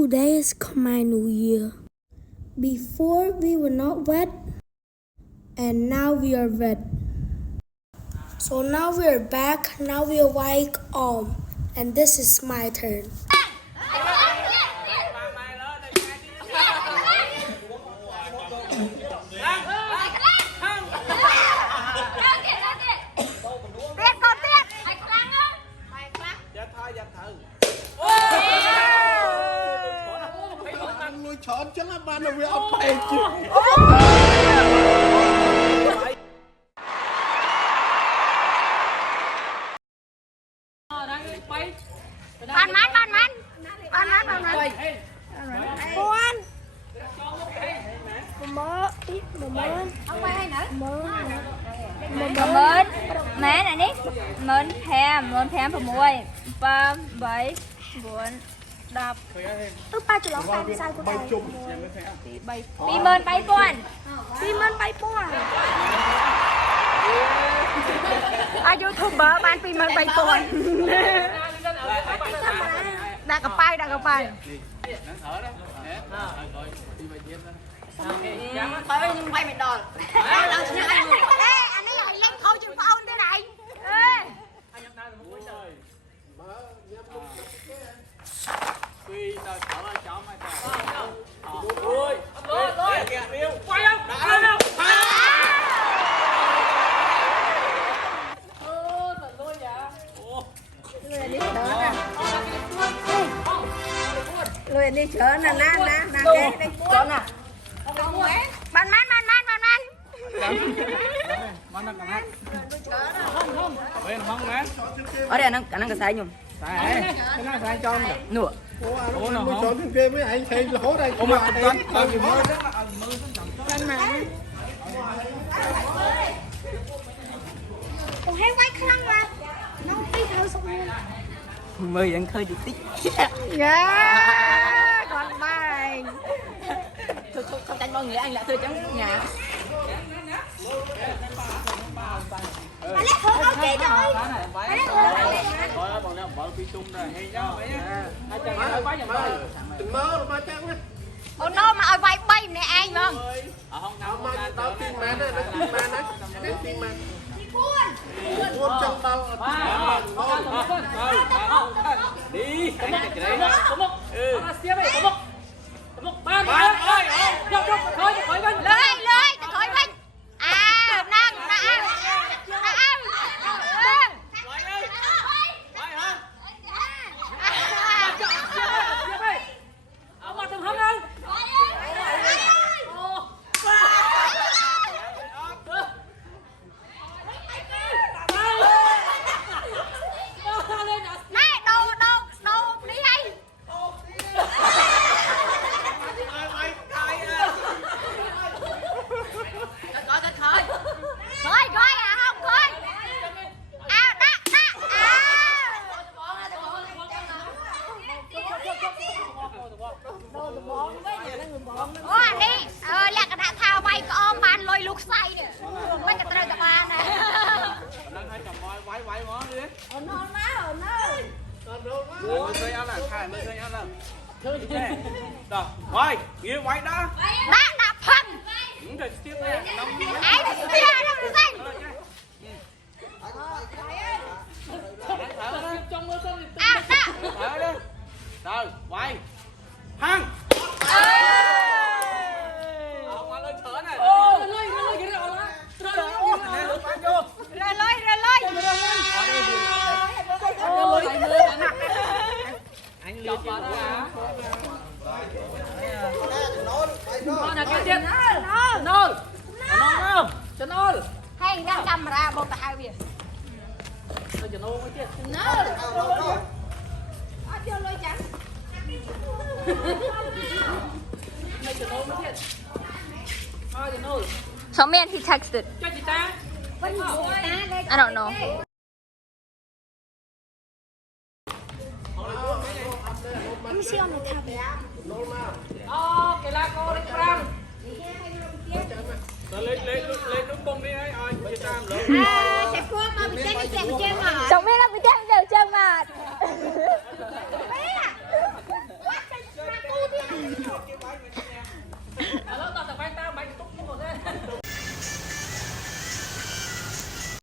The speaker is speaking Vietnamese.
Today is Khmer New Year. Before we were not wet, and now we are wet. So now we are back, now we are like and this is my turn. Chọn chứ là bạn là ông phải chứ. Bạn mến này đi mến thèm 3 7 4 10 ba chữ lóng tay sai của thầy. Pi mơn bay buồn YouTuber ban pi mơn bay buồn đã gặp bay thôi nhưng bay mệt đòn anh ấy lại lên thôi chứ phone thế này Tuy tao chọn là chọn mày ôi kìa yêu quay không lùi đi chở nè cái đây chở nè bạn mát ở đây anh có xài nhung cái nó sai cho mày nửa ủa nó chọn trên kia với anh xây lỗ đây ủa mà tao gì mới Ủa hay quay khăn mà. Nó đi thôi xong luôn. mười anh khơi được tích còn bài không tranh bao nghĩa anh lại chơi trong nhà Bà lấy thử con kia thôi. Bà lấy thử còn đang bỏ phi chung rồi hay nhau vậy đừng mơ mà chắc á ô nó mà ơi bay bay nè anh vâng mà tao tin mà nó tin mà buôn trong tao đi lơi khỏi bên à năng Quay, nghĩa quay đó. Đã phân. Đúng rồi, tiếp nè. Ai đó xia đâu xanh. À đã. Thở đi. Rồi, quay. Hăng. Mà lên thở này. Anh liệt vào đó. Con là cái chuyện nôn không cho nôn hay đang camera bông hai việc cho nôn mới chết So man he texted I don't know Let me see on the tablet. cái lá cô lên trang lên đúng bông đi ấy ai chị trang Chạy cua mà bị chết mà. Sống biết là bị chết đều chân mà